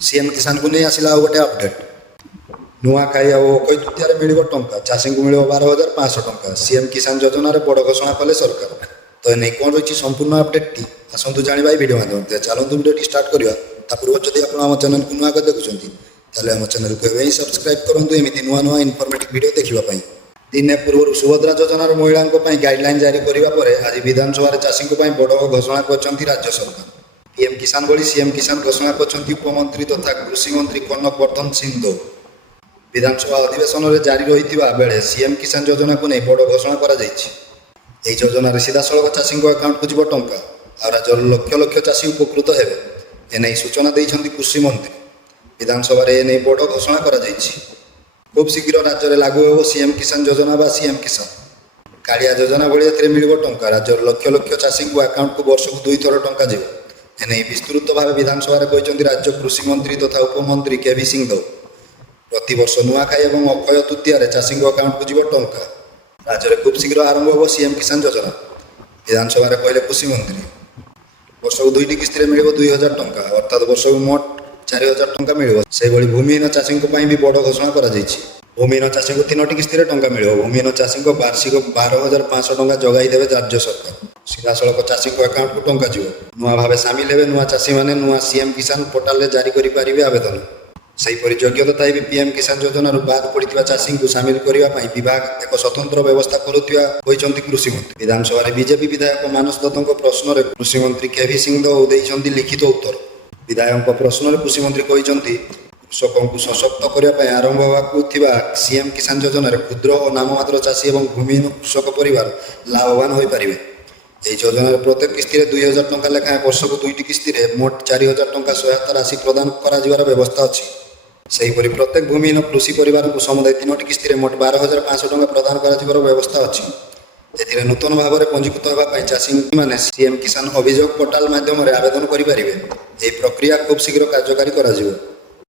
CM किसान को नहीं आसला गोटे अपडेट नुआखाई और अक्षय तृतीय मिल टंका चाषी को मिल 12,500 टंका सीएम किसान योजना बड़ घोषणा कले सरकार। तो नहीं कौन रही संपूर्ण अपडेट टी आसतु जाना भिड माध्यम चलते भिडियो स्टार्ट करवा पूर्व जब आप चैनल को नुआ देखुं आम चैनल को सब्सक्राइब करूँ एमती नुआ नुआ इनफर्मेटिव वीडियो देखापी। दिने पूर्व सुभद्रा योजनार महिलाओं गाइडलाइन जारी करने पर आज विधानसभा चाषी बड़ घोषणा कर राज्य सरकार। पीएम किसान भली सीएम किसान घोषणा कर उपमंत्री तथा कृषि मंत्री कनक वर्धन सिंह विधानसभा अधिवेशन में जारी रही बेले सीएम किसान योजना को नहीं बड़ घोषणा कर योजन सीधा सड़क चाषी अकाउंट को जीव टंका और राज्य लक्ष लक्ष चाषी उपकृत हे एने सूचना देते कृषि मंत्री। विधानसभा एने बड़ घोषणा कर खूब शीघ्र राज्य में लागू हो सीएम किसान योजना बा सीएम किसान कालिया योजना भाई मिल टंका राज्य लक्ष लक्ष चाषी अकाउंट को वर्ष को 2 थर टंका जीव एने विस्तृत भाव विधानसभा कहते राज्य कृषि मंत्री तथा उपमंत्री केवी सिंह प्रतिवर्ष नुआखाई और अक्षय तृतीय चाषी अकाउंट को जीव टंका राज्य में खूब शीघ्र आरंभ हो सीएम किसान योजना। विधानसभा कहले कृषि मंत्री वर्ष को 2टी किस्ती मिल 2,000 टंका अर्थात वर्ष को मोट 4,000 टंका मिल से भूमिहीन चाषी भी बड़ घोषणा कर भूमिहीन चाषी को 3टी किस्ती टंका मिल भूमिहीन चाषी को वार्षिक 12,500 टंका जगाई देवे राज्य सरकार सीधा सड़क चाषी अकाउंट को टंका जीव नुआ भाव सामिल हे नुआ चाषी मैंने नुआ सीएम किसान पोर्टाल जारी करेंगे आवेदन सेहीपरि योग्यता भी पीएम किसान योजना बाद पड़ता चाषी को सामिल करने विभाग एक स्वतंत्र व्यवस्था करुवा कृषि मंत्री। विधानसभा बीजेपी विधायक मानस दत्त प्रश्न कृषि मंत्री केवी सिंह देते लिखित उत्तर। विधायक प्रश्न कृषि मंत्री कहते कृषकों को सशक्त करने आरंभ होगा सीएम किसान योजना क्षुद्र और नाममात्र चाषी और भूमिहीन कृषक परिवार लाभवान हो पारे। योजन प्रत्येक किस्ती 2,000 टंका लेखाएं वर्ष को 2टी किस्ती मोट 4,000 टंका सहायता राशि प्रदान कर व्यवस्था अच्छी। सेहीपरि प्रत्येक भूमिहीन कृषि परिवार को समुदाय 3टी किस्ती मोट 12,500 टंका प्रदान कर व्यवस्था अच्छी। एथिरे नूतन भाव में पंजीकृत होगापी चाषी मैंने सीएम किसान अभियोग पोर्टाल माध्यम आवेदन करेंगे। यह प्रक्रिया खूब शीघ्र कार्यकारी कर।